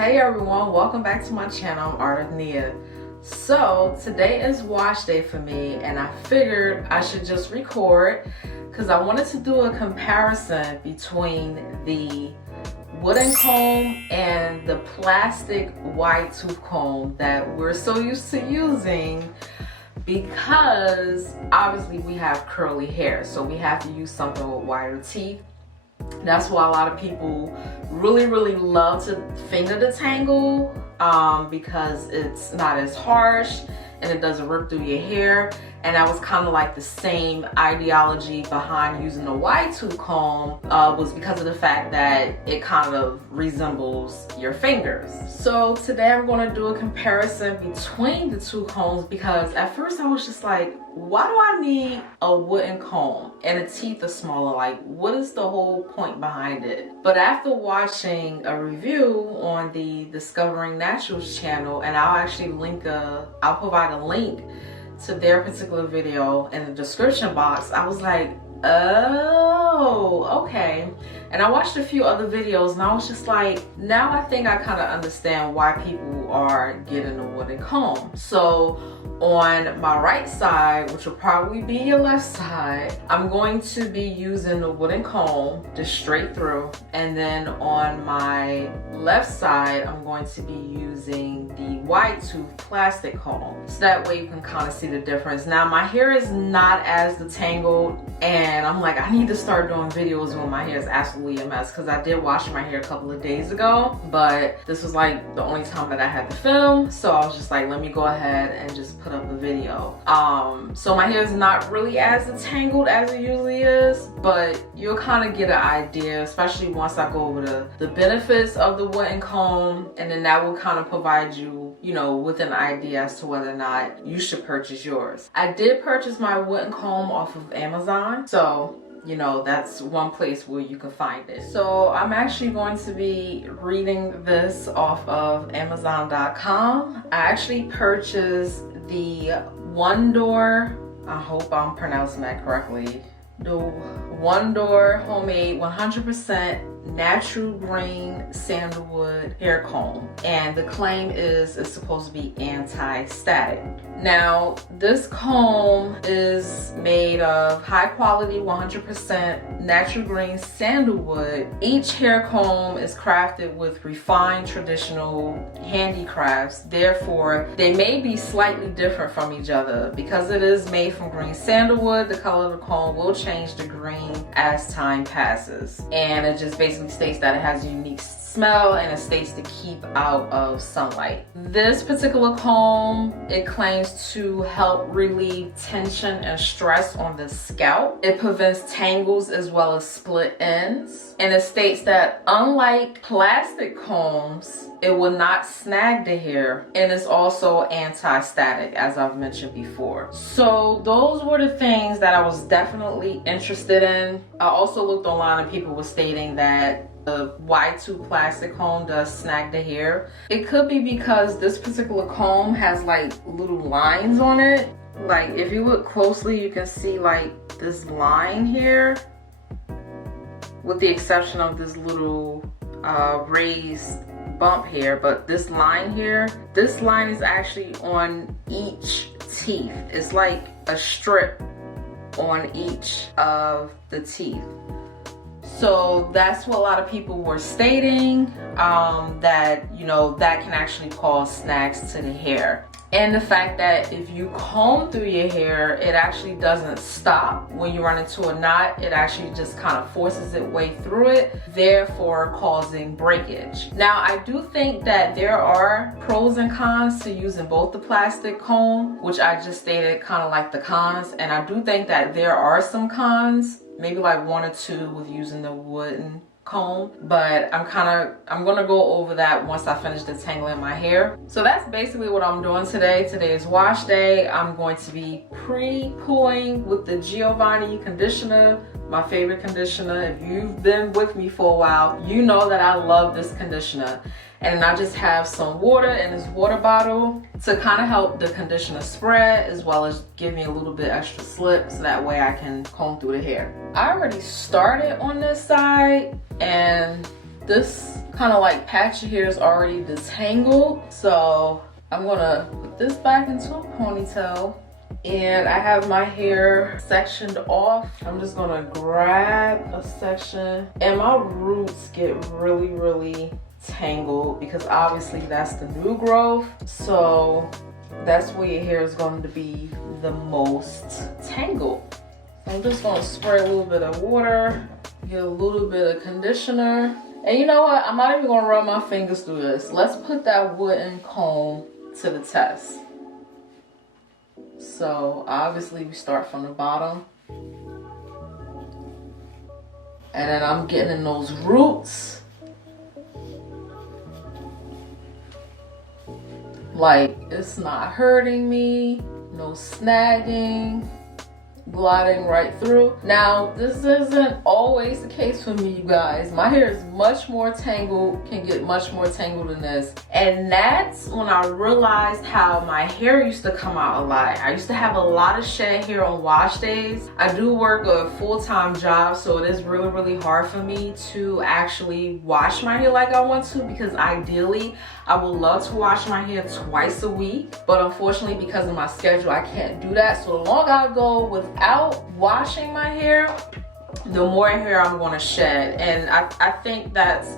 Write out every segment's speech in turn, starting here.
Hey everyone, welcome back to my channel. I'm Art of Nia. So today is wash day for me and I figured I should just record because I wanted to do a comparison between the wooden comb and the plastic wide tooth comb that we're so used to using, because obviously we have curly hair, so we have to use something with wider teeth. That's why a lot of people really love to finger detangle, because it's not as harsh and it doesn't rip through your hair. And that was kind of like the same ideology behind using a wide tooth comb, was because of the fact that it kind of resembles your fingers. So today I'm going to do a comparison between the two combs, because at first I was just like, why do I need a wooden comb and the teeth are smaller? Like, what is the whole point behind it? But after watching a review on the Discovering Naturals channel, and I'll provide a link to their particular video in the description box, I was like, oh, okay. And I watched a few other videos and I was just like, now I think I kind of understand why people are getting a wooden comb. So on my right side, which will probably be your left side, I'm going to be using the wooden comb just straight through. And then on my left side, I'm going to be using the wide tooth plastic comb. So that way you can kind of see the difference. Now my hair is not as detangled, and I'm like, I need to start doing videos when my hair is absolutely a mess, because I did wash my hair a couple of days ago, but this was like the only time that I had to film. So I was just like, let me go ahead and just put up a video. So my hair is not really as detangled as it usually is, but you'll kind of get an idea, especially once I go over the benefits of the wooden comb, and then that will kind of provide you, with an idea as to whether or not you should purchase yours. I did purchase my wooden comb off of Amazon, so that's one place where you can find it. So I'm actually going to be reading this off of Amazon.com. I actually purchased the Onedor, I hope I'm pronouncing that correctly, the Onedor homemade 100% natural green sandalwood hair comb, and the claim is it's supposed to be anti-static. Now this comb is made of high quality 100% natural green sandalwood. Each hair comb is crafted with refined traditional handicrafts, therefore they may be slightly different from each other. Because it is made from green sandalwood, the color of the comb will change to green as time passes, and it just basically states that it has a unique smell, and it states to keep out of sunlight. This particular comb, it claims to help relieve tension and stress on the scalp. It prevents tangles as well as split ends, and it states that unlike plastic combs, it will not snag the hair, and it's also anti-static, as I've mentioned before. So those were the things that I was definitely interested in. I also looked online and people were stating that the wide tooth plastic comb does snag the hair. It could be because this particular comb has like little lines on it. Like if you look closely, you can see like this line here, with the exception of this little raised bump here. But this line here, this line is actually on each teeth. It's like a strip on each of the teeth. So that's what a lot of people were stating, that that can actually cause snags to the hair. And the fact that if you comb through your hair, it actually doesn't stop when you run into a knot. It actually just kind of forces its way through it, therefore causing breakage. Now I do think that there are pros and cons to using both the plastic comb, which I just stated kind of like the cons, and I do think that there are some cons, maybe like one or two with using the wooden comb, but I'm gonna go over that once I finish detangling my hair. So that's basically what I'm doing today. Today is wash day. I'm going to be pre-pooling with the Giovanni conditioner, my favorite conditioner. If you've been with me for a while, you know that I love this conditioner. And I just have some water in this water bottle to kind of help the conditioner spread, as well as give me a little bit extra slip, so that way I can comb through the hair. I already started on this side, and this kind of like patchy hair is already detangled. So I'm gonna put this back into a ponytail. And I have my hair sectioned off. I'm just gonna grab a section, and my roots get really tangled because obviously that's the new growth. So that's where your hair is going to be the most tangled. So I'm just gonna spray a little bit of water, get a little bit of conditioner. And you know what? I'm not even gonna run my fingers through this. Let's put that wooden comb to the test. So obviously we start from the bottom. And then I'm getting in those roots. Like, it's not hurting me, no snagging, gliding right through. Now, this isn't always the case for me, you guys. My hair is much more tangled, can get much more tangled than this. And that's when I realized how my hair used to come out a lot. I used to have a lot of shed hair on wash days. I do work a full-time job, so it is really hard for me to actually wash my hair like I want to, because ideally, I would love to wash my hair twice a week, but unfortunately because of my schedule, I can't do that. So the longer I go without washing my hair, the more hair I'm going to shed. And I think that's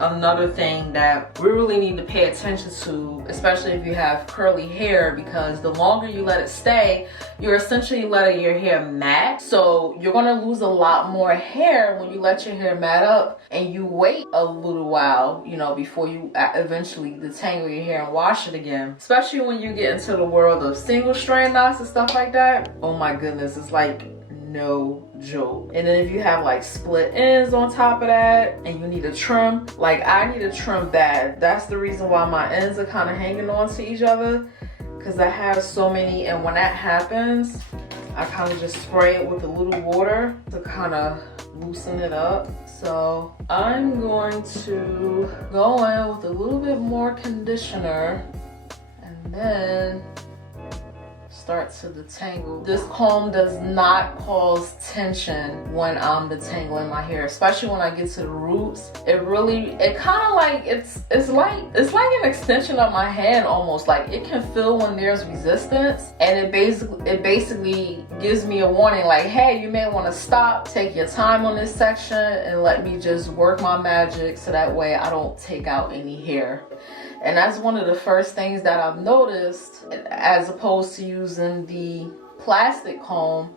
another thing that we really need to pay attention to, especially if you have curly hair, because the longer you let it stay, you're essentially letting your hair mat. So you're going to lose a lot more hair when you let your hair mat up and you wait a little while, you know, before you eventually detangle your hair and wash it again. Especially when you get into the world of single strand knots and stuff like that. Oh my goodness, it's like no joke. And then if you have like split ends on top of that and you need a trim, like I need a trim bad. That's the reason why my ends are kind of hanging on to each other, because I have so many. And when that happens, I kind of just spray it with a little water to kind of loosen it up. So I'm going to go in with a little bit more conditioner and then start to detangle. This comb does not cause tension when I'm detangling my hair, especially when I get to the roots. It kind of like, it's like an extension of my hand almost. Like, it can feel when there's resistance, and it basically gives me a warning like, hey, you may want to stop, take your time on this section, and let me just work my magic so that way I don't take out any hair. And that's one of the first things that I've noticed, as opposed to using the plastic comb.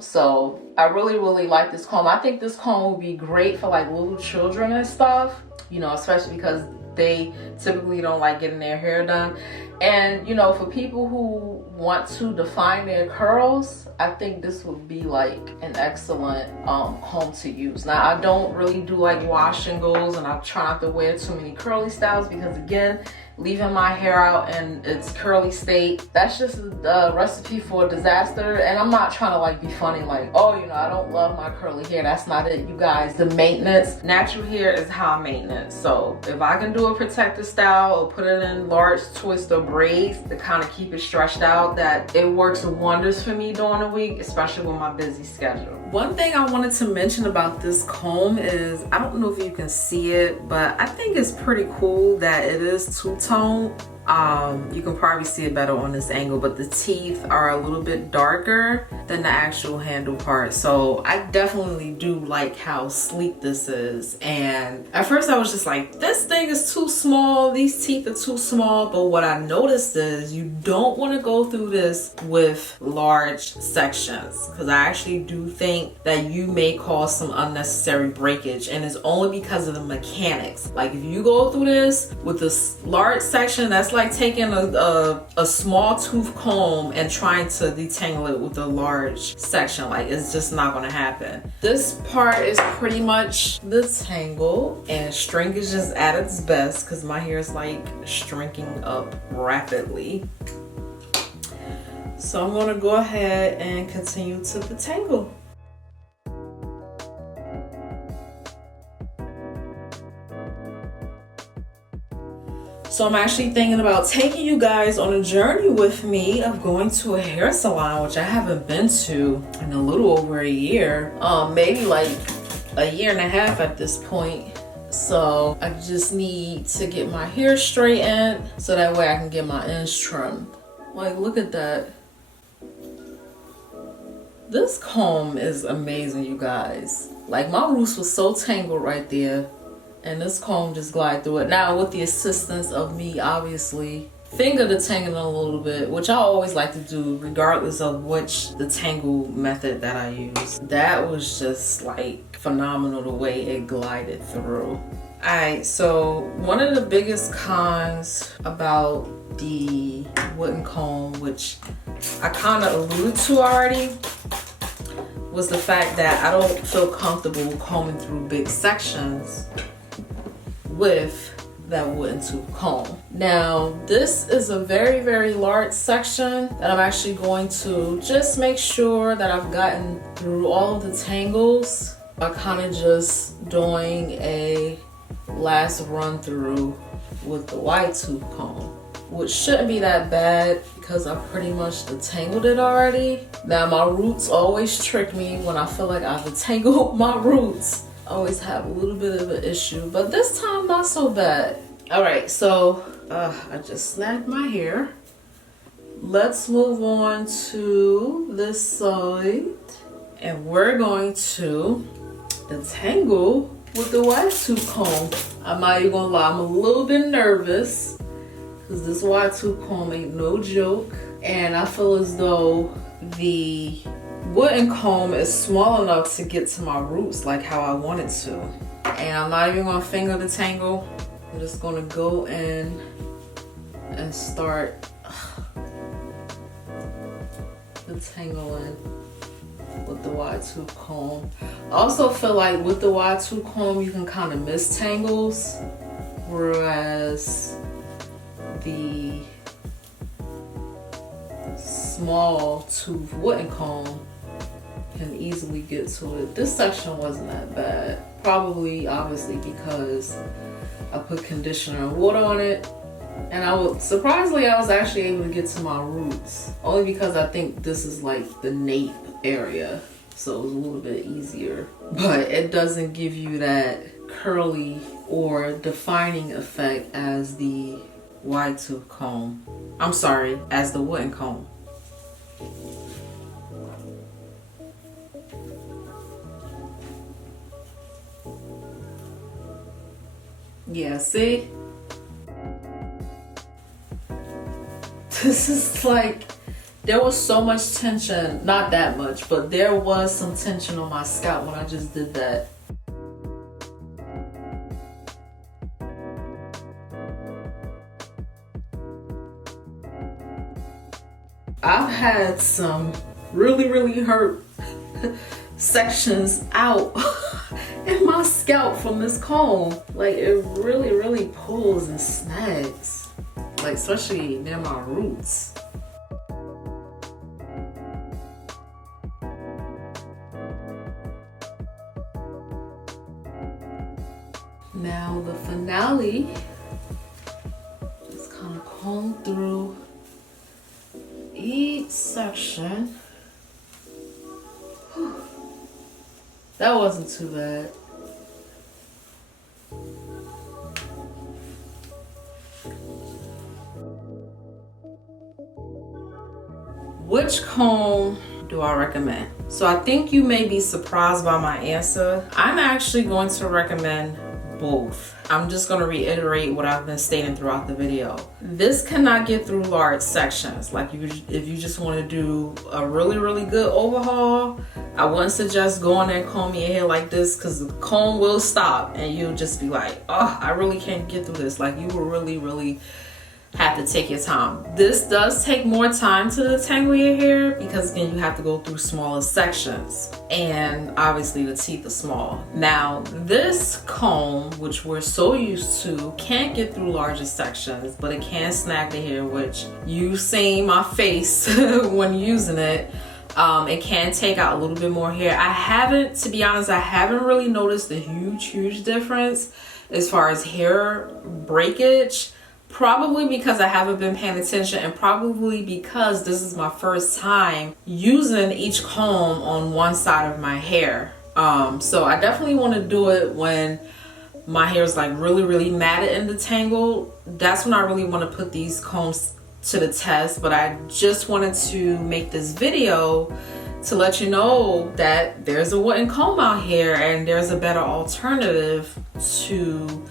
So I really like this comb. I think this comb would be great for like little children and stuff, you know, especially because they typically don't like getting their hair done. And you know, for people who want to define their curls, I think this would be like an excellent comb to use. Now, I don't really do like wash and goes, and I try not to wear too many curly styles because, again, leaving my hair out in its curly state, that's just a recipe for disaster. And I'm not trying to like be funny like, oh, you know, I don't love my curly hair. That's not it, you guys. The maintenance, natural hair is high maintenance. So if I can do a protective style or put it in large twist or braids to kind of keep it stretched out, that it works wonders for me during the week, especially with my busy schedule. One thing I wanted to mention about this comb is, I don't know if you can see it, but I think it's pretty cool that it is two-tone. You can probably see it better on this angle, but the teeth are a little bit darker than the actual handle part. So I definitely do like how sleek this is. And at first I was just like, this thing is too small, these teeth are too small. But what I noticed is you don't want to go through this with large sections, because I actually do think that you may cause some unnecessary breakage, and it's only because of the mechanics. Like, if you go through this with this large section, that's like taking a small tooth comb and trying to detangle it with a large section. Like, it's just not gonna happen. This part is pretty much detangled, and shrink is just at its best because my hair is like shrinking up rapidly. So I'm gonna go ahead and continue to detangle. So I'm actually thinking about taking you guys on a journey with me of going to a hair salon, which I haven't been to in a little over a year, maybe like a year and a half at this point. So I just need to get my hair straightened so that way I can get my ends trimmed. Like, look at that. This comb is amazing, you guys. Like, my roots was so tangled right there, and this comb just glide through it. Now, with the assistance of me, obviously, finger detangling a little bit, which I always like to do regardless of which detangle method that I use. That was just like phenomenal the way it glided through. Alright, so one of the biggest cons about the wooden comb, which I kind of alluded to already, was the fact that I don't feel comfortable combing through big sections with that wooden tooth comb. Now, this is a very, very large section that I'm actually going to just make sure that I've gotten through all of the tangles by kind of just doing a last run through with the wide tooth comb, which shouldn't be that bad because I pretty much detangled it already. Now, my roots always trick me when I feel like I've detangled my roots. I always have a little bit of an issue, but this time not so bad. All right, so I just snagged my hair. Let's move on to this side, and we're going to detangle with the wide tooth comb. I'm not even gonna lie, I'm a little bit nervous because this wide tooth comb ain't no joke, and I feel as though the wooden comb is small enough to get to my roots like how I want it to. And I'm not even gonna finger detangle. I'm just gonna go in and start detangling with the wide tooth comb. I also feel like with the wide tooth comb you can kind of miss tangles, whereas the small tooth wooden comb can easily get to it. This section wasn't that bad. Probably, obviously, because I put conditioner and water on it. And surprisingly, I was actually able to get to my roots. Only because I think this is like the nape area. So it was a little bit easier. But it doesn't give you that curly or defining effect as the wide tooth comb. I'm sorry, as the wooden comb. Yeah, see? This is like, there was so much tension, not that much, but there was some tension on my scalp when I just did that. I've had some really, really hurt sections out in my scalp from this comb. Like, it really, really pulls and snags, like especially near my roots. Now the finale, just kind of comb through each section. Whew. That wasn't too bad. Which comb do I recommend? So I think you may be surprised by my answer. I'm actually going to recommend both. I'm just going to reiterate what I've been stating throughout the video. This cannot get through large sections. Like, if you just want to do a really, really good overhaul, I wouldn't suggest going and combing your hair like this, because the comb will stop and you'll just be like, oh, I really can't get through this. Like, you will really, really have to take your time. This does take more time to detangle your hair because, again, you have to go through smaller sections, and obviously the teeth are small. Now, this comb, which we're so used to, can't get through larger sections, but it can snag the hair, which you've seen my face when using it. It can take out a little bit more hair. To be honest, I haven't really noticed a huge difference as far as hair breakage. Probably because I haven't been paying attention, and probably because this is my first time using each comb on one side of my hair. So I definitely want to do it when my hair is like really matted and detangled, that's when I really want to put these combs to the test. But I just wanted to make this video to let you know that there's a wooden comb out here and there's a better alternative to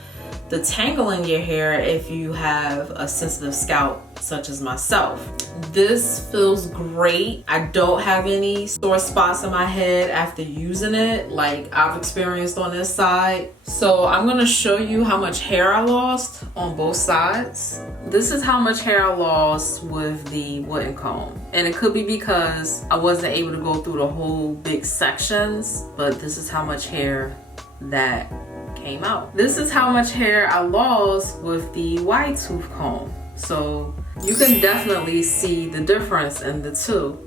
detangling your hair if you have a sensitive scalp such as myself. This feels great. I don't have any sore spots in my head after using it like I've experienced on this side. So I'm gonna show you how much hair I lost on both sides. This is how much hair I lost with the wooden comb. And it could be because I wasn't able to go through the whole big sections, but this is how much hair that came out. This is how much hair I lost with the wide tooth comb. So you can definitely see the difference in the two.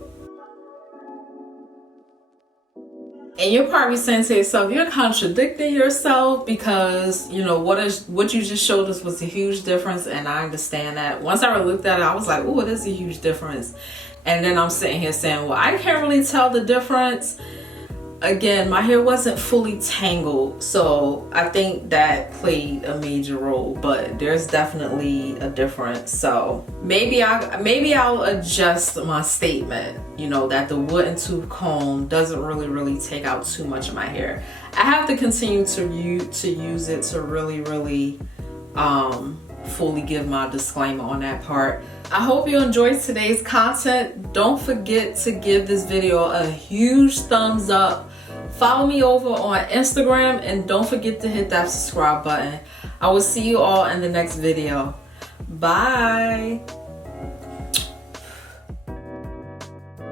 And you're probably saying to yourself, you're contradicting yourself because, you know, what you just showed us was a huge difference, and I understand that. Once I looked at it, I was like, oh, it is a huge difference. And then I'm sitting here saying, well, I can't really tell the difference. Again, my hair wasn't fully tangled, so I think that played a major role, but there's definitely a difference. So maybe I'll adjust my statement, you know, that the wooden tooth comb doesn't really take out too much of my hair. I have to continue to use it to really fully give my disclaimer on that part. I hope you enjoyed today's content. Don't forget to give this video a huge thumbs up. Follow me over on Instagram, and don't forget to hit that subscribe button. I will see you all in the next video. Bye.